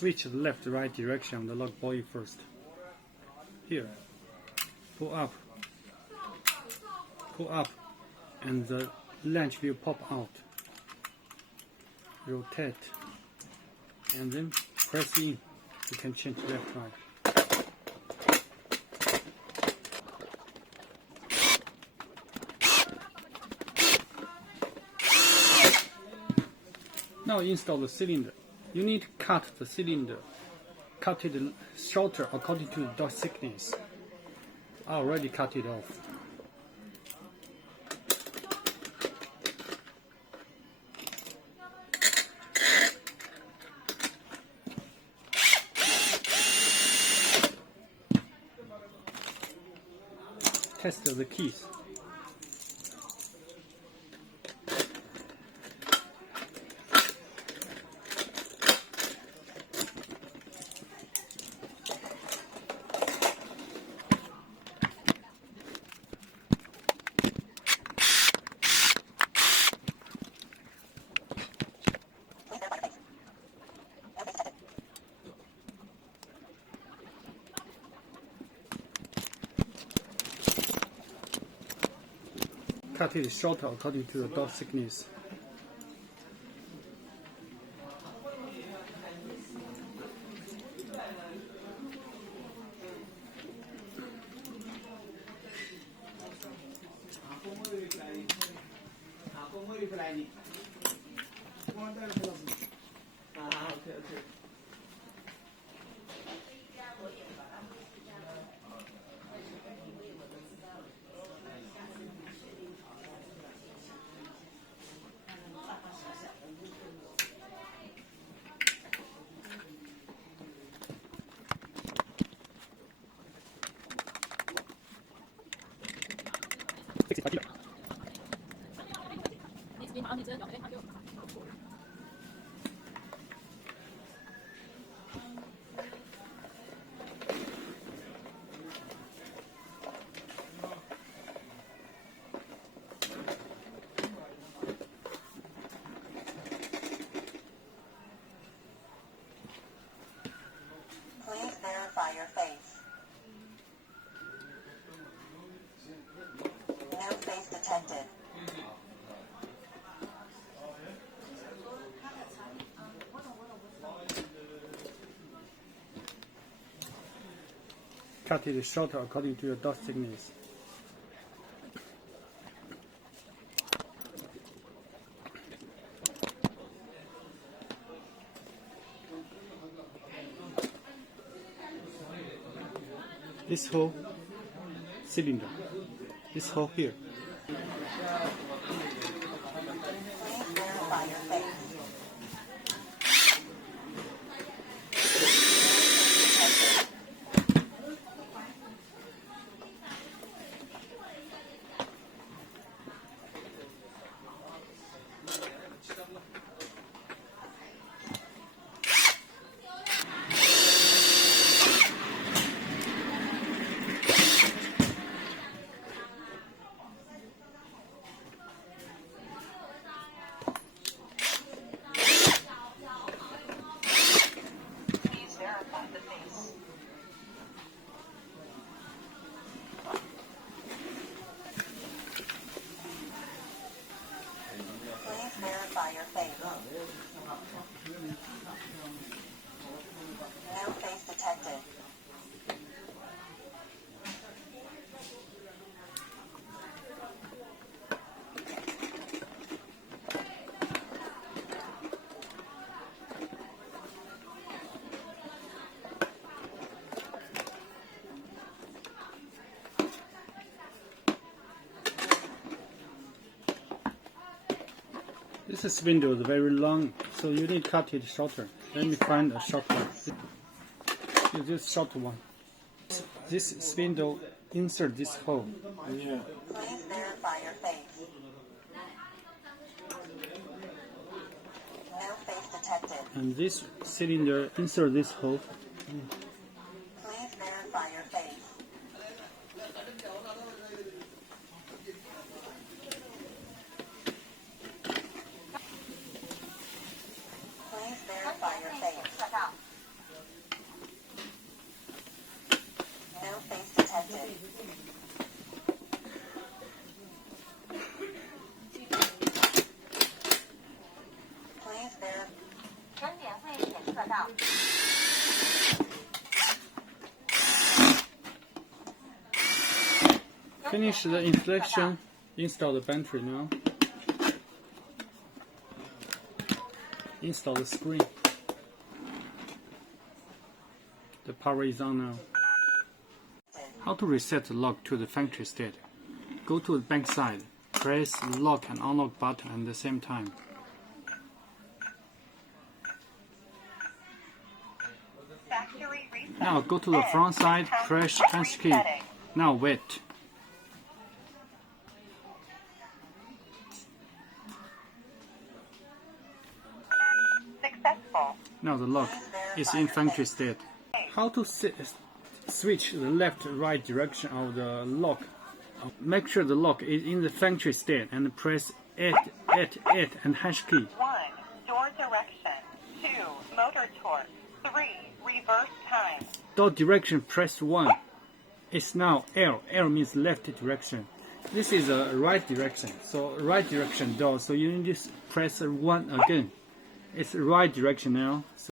switch the left-right direction of the lock body first. Here, pull up, and the latch will pop out. Rotate, and then press in. You can change left-right. Now install the cylinder. You need to cut the cylinder. Cut it shorter according to the dot thickness. I already cut it off. Test the keys. Cut it shorter according to the dot thickness. Please verify your face. No face detected. Cut it shorter according to your dot thickness. This whole cylinder, this hole here. Please verify your face. Please verify the face. Please verify your face. No face detected. This spindle is very long, so you need to cut it shorter. Let me find a short one. Use this short one. This spindle insert this hole. Please verify your face. No face detected. And this cylinder insert this hole. Please verify your face. Please verify your face. Finish the installation. Install the battery now. Install the screen. The power is on now. How to reset the lock to the factory state? Go to the back side. Press the lock and unlock button at the same time. Now go to the front side. Press Hash key. Now wait. Successful. Now the lock is in factory state. How to switch the left-right direction of the lock? Make sure the lock is in the factory state and press 8 and hash key. 1. Door direction. 2. Motor torque. 3. Reverse time. Door direction, press 1. It's now L. L means left direction. This is a right direction. So right direction door. So you need to press 1 again. It's right direction now.